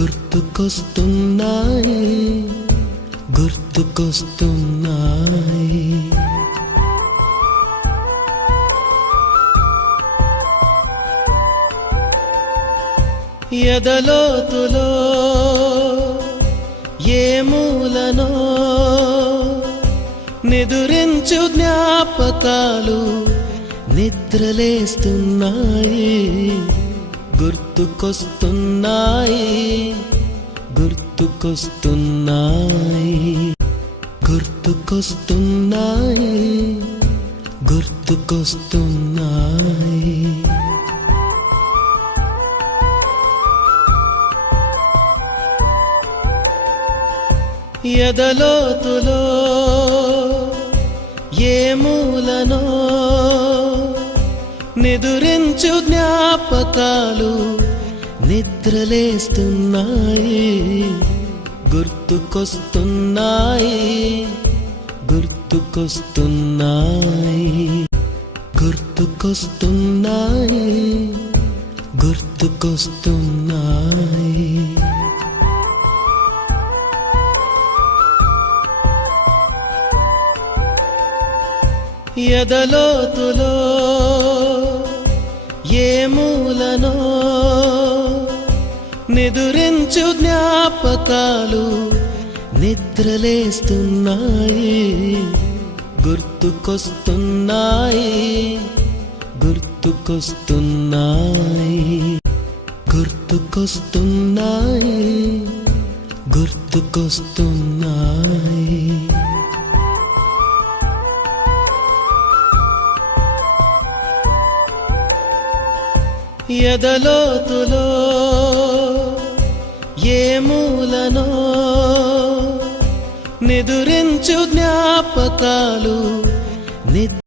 గుర్తుకొస్తున్నాయి గుర్తుకొస్తున్నాయి ఎదలోతులో ఏ మూలనో నిదురించు జ్ఞాపకాలు నిద్రలేస్తున్నాయి గుర్తుకొస్తున్నాయి గుర్తుకొస్తున్నాయి గుర్తుకొస్తున్నాయి గుర్తుకొస్తున్నాయి ఎదలోతులో ఏ మూలనో నిదురించు జ్ఞాపకాలు నిద్రలేస్తున్నాయి గుర్తుకొస్తున్నాయి గుర్తుకొస్తున్నాయి గుర్తుకొస్తున్నాయి గుర్తుకొస్తున్నాయి ఎదలోతులో ఏ మూలనో నిదురించు జ్ఞాపకాలు నిద్రలేస్తున్నాయి గుర్తుకొస్తున్నాయి గుర్తుకొస్తున్నాయి గుర్తుకొస్తున్నాయి గుర్తుకొస్తున్నాయి ఎదలోతులో ఏ మూలనో నిదురించు జ్ఞాపకాలు